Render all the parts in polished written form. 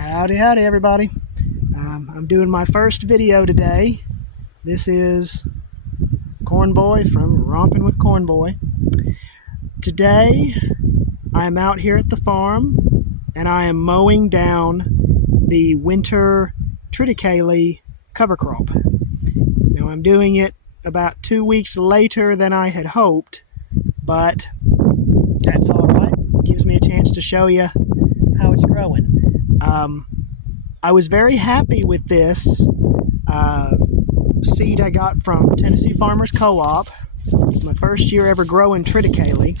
Howdy, howdy, everybody. I'm doing my first video today. This is Corn Boy from Romping with Corn Boy. Today, I'm out here at the farm, and I am mowing down the winter triticale cover crop. Now, I'm doing it about 2 weeks later than I had hoped, but that's all right. It gives me a chance to show you how it's growing. I was very happy with this seed I got from Tennessee Farmers Co-op. It's my first year ever growing triticale,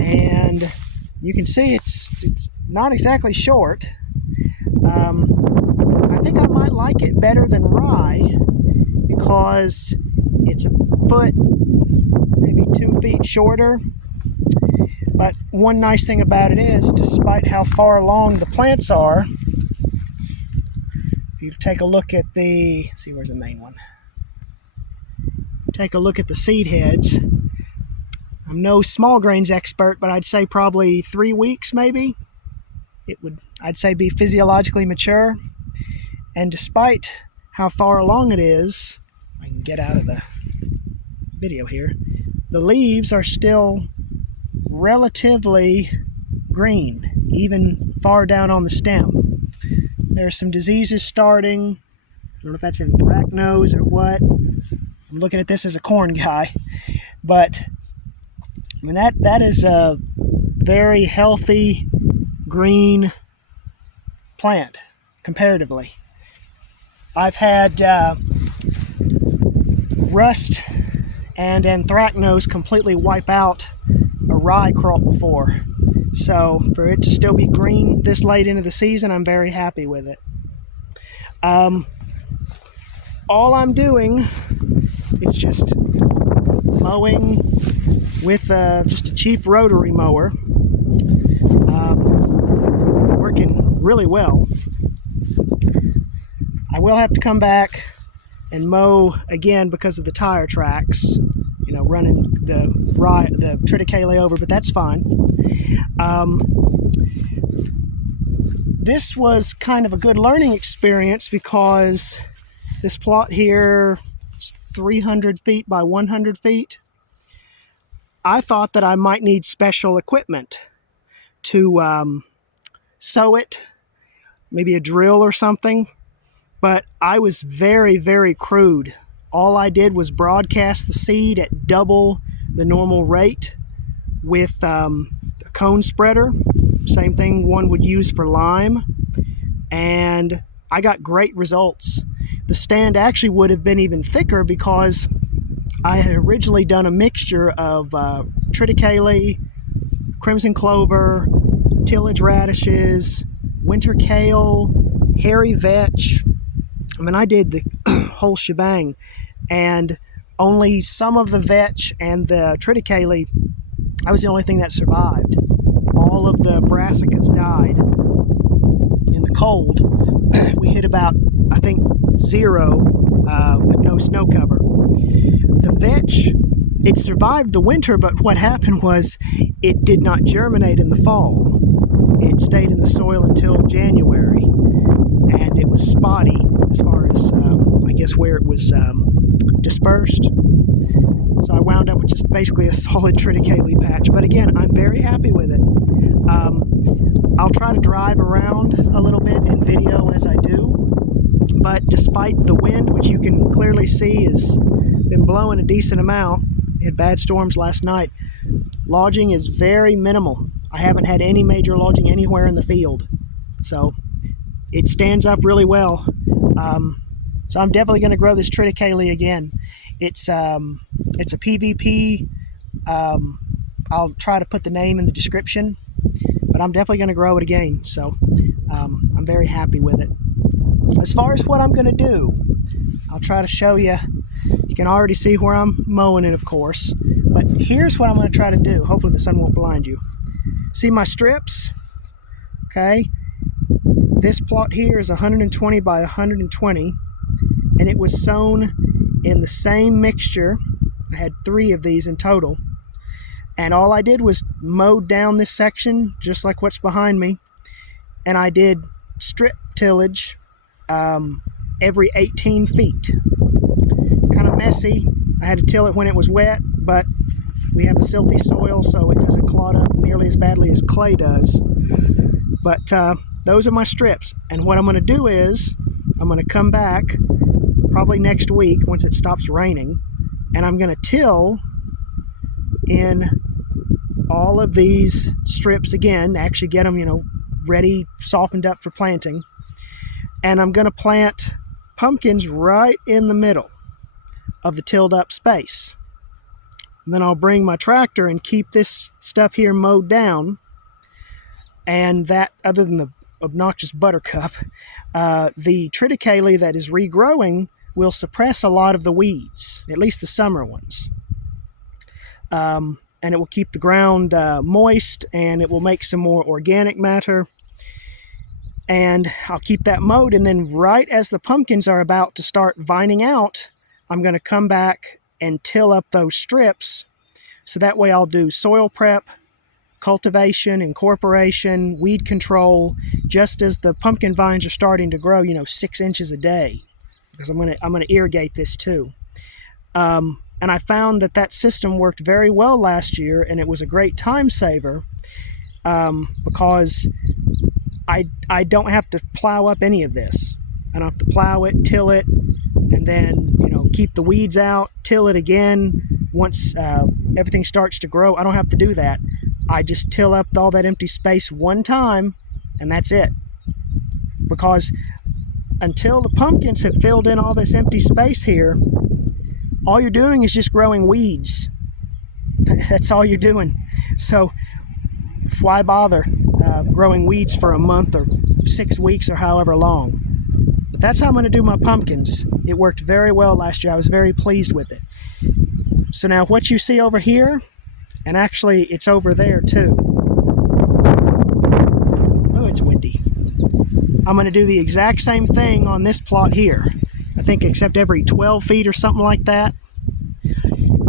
and you can see it's not exactly short. I think I might like it better than rye because it's a foot, maybe 2 feet shorter. But one nice thing about it is, despite how far along the plants are, if you take a look at the, let's see, where's the main one? Take a look at the seed heads. I'm no small grains expert, but I'd say probably 3 weeks maybe. It would, I'd say, be physiologically mature. And despite how far along it is, I can get out of the video here, the leaves are still relatively green, even far down on the stem. There are some diseases starting. I don't know if that's anthracnose or what. I'm looking at this as a corn guy, but I mean that is a very healthy green plant comparatively. I've had rust and anthracnose completely wipe out a rye crop before. So for it to still be green this late into the season, I'm very happy with it. All I'm doing is just mowing with just a cheap rotary mower. Working really well. I will have to come back and mow again because of the tire tracks, you know, running the triticale over, but that's fine. This was kind of a good learning experience because this plot here is 300 feet by 100 feet. I thought that I might need special equipment to sow it, maybe a drill or something, but I was very, very crude. All I did was broadcast the seed at double the normal rate with a cone spreader, same thing one would use for lime, and I got great results. The stand actually would have been even thicker because I had originally done a mixture of triticale, crimson clover, tillage radishes, winter kale, hairy vetch. I mean, I did the whole shebang, and only some of the vetch and the triticale, I was the only thing that survived. All of the brassicas died in the cold. We hit about, I think, 0 with no snow cover. The vetch, it survived the winter, but what happened was it did not germinate in the fall. It stayed in the soil until January, and it was spotty as far as, I guess, where it was dispersed. So I wound up with just basically a solid triticale patch. But again, I'm very happy with it. I'll try to drive around a little bit in video as I do. But despite the wind, which you can clearly see has been blowing a decent amount, we had bad storms last night, lodging is very minimal. I haven't had any major lodging anywhere in the field. So it stands up really well. So I'm definitely going to grow this triticale again. It's a PVP. I'll try to put the name in the description, but I'm definitely going to grow it again. So I'm very happy with it. As far as what I'm going to do, I'll try to show you. You can already see where I'm mowing it, of course. But here's what I'm going to try to do. Hopefully the sun won't blind you. See my strips? Okay. This plot here is 120 by 120, and it was sown in the same mixture. I had 3 of these in total. And all I did was mow down this section, just like what's behind me. And I did strip tillage every 18 feet. Kind of messy. I had to till it when it was wet, but we have a silty soil, so it doesn't clot up nearly as badly as clay does. But those are my strips, and what I'm going to do is I'm going to come back probably next week once it stops raining, and I'm going to till in all of these strips again, actually get them, ready, softened up for planting. And I'm going to plant pumpkins right in the middle of the tilled up space. And then I'll bring my tractor and keep this stuff here mowed down. And that, other than the obnoxious buttercup, the triticale that is regrowing will suppress a lot of the weeds, at least the summer ones. And it will keep the ground moist, and it will make some more organic matter. And I'll keep that mowed, and then right as the pumpkins are about to start vining out, I'm going to come back and till up those strips, so that way I'll do soil prep, cultivation, incorporation, weed control, just as the pumpkin vines are starting to grow, 6 inches a day, because I'm gonna irrigate this too. And I found that system worked very well last year, and it was a great time saver because I don't have to plow up any of this. I don't have to plow it, till it, and then keep the weeds out, till it again. Once everything starts to grow, I don't have to do that. I just till up all that empty space one time, and that's it. Because until the pumpkins have filled in all this empty space here, all you're doing is just growing weeds. That's all you're doing. So why bother growing weeds for a month or 6 weeks or however long? But that's how I'm going to do my pumpkins. It worked very well last year. I was very pleased with it. So now what you see over here, and actually it's over there too. Oh, it's windy. I'm going to do the exact same thing on this plot here. I think except every 12 feet or something like that.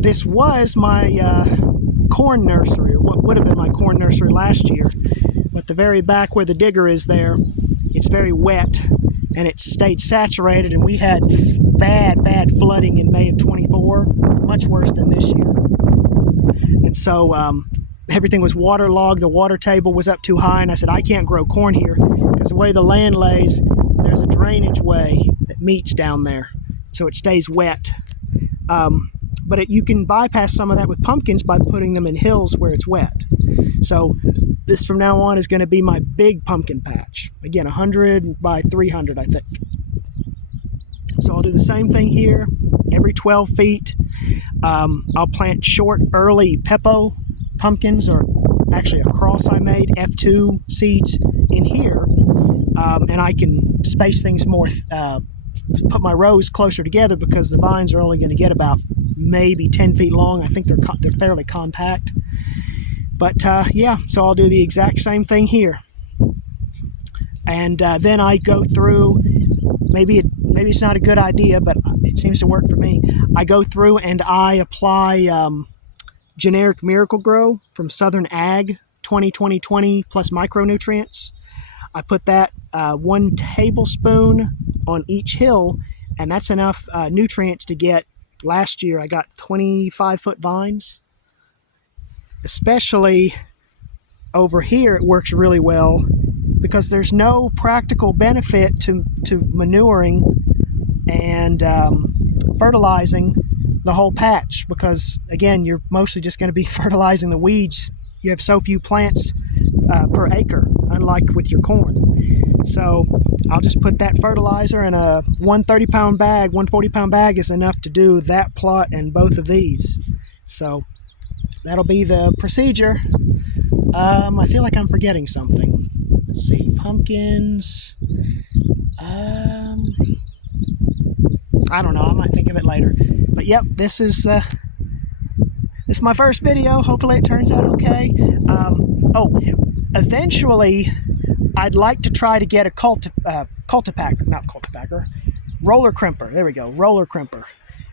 This was my corn nursery, or what would have been my corn nursery last year. But the very back where the digger is there, it's very wet, and it stayed saturated, and we had bad flooding in May of 24, much worse than this year. And so everything was waterlogged, the water table was up too high, and I said, I can't grow corn here, because the way the land lays, there's a drainage way that meets down there, so it stays wet. But you can bypass some of that with pumpkins by putting them in hills where it's wet. So this from now on is going to be my big pumpkin patch. Again, 100 by 300, I think. So I'll do the same thing here, every 12 feet. I'll plant short, early Peppo pumpkins, or actually a cross I made, F2 seeds in here. And I can space things more, put my rows closer together, because the vines are only going to get about maybe 10 feet long. I think they're fairly compact. But yeah, so I'll do the exact same thing here. And then I go through, maybe it's not a good idea, but it seems to work for me. I go through and I apply generic Miracle Grow from Southern Ag 20-20-20 plus micronutrients. I put that 1 tablespoon on each hill, and that's enough nutrients to get. Last year I got 25-foot vines. Especially over here, it works really well because there's no practical benefit to manuring and fertilizing the whole patch, because again, you're mostly just going to be fertilizing the weeds. You have so few plants per acre, unlike with your corn. So I'll just put that fertilizer in a 130-pound bag. 140-pound bag is enough to do that plot and both of these. So that'll be the procedure. I feel like I'm forgetting something. Let's see, pumpkins. I don't know, I might think of it later. But yep, this is my first video. Hopefully it turns out okay. Eventually I'd like to try to get a roller crimper. There we go, roller crimper.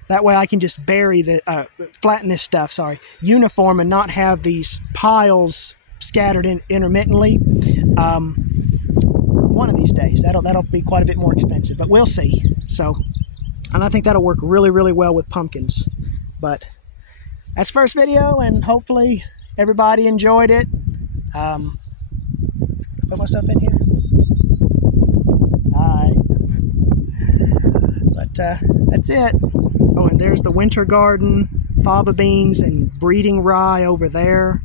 That way I can just flatten this stuff, uniform, and not have these piles scattered in intermittently. One one of these days. That'll be quite a bit more expensive, but we'll see. So, and I think that'll work really, really well with pumpkins. But that's the first video, and hopefully everybody enjoyed it. Put myself in here. All right. But that's it. Oh, and there's the winter garden, fava beans and breeding rye over there.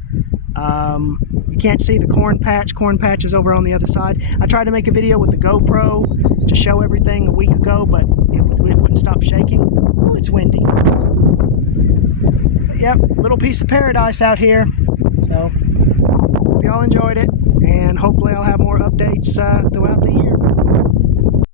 You can't see the corn patch. Corn patch is over on the other side. I tried to make a video with the GoPro to show everything a week ago, but it wouldn't stop shaking. Oh, it's windy. But yep, little piece of paradise out here. So, hope y'all enjoyed it, and hopefully I'll have more updates throughout the year.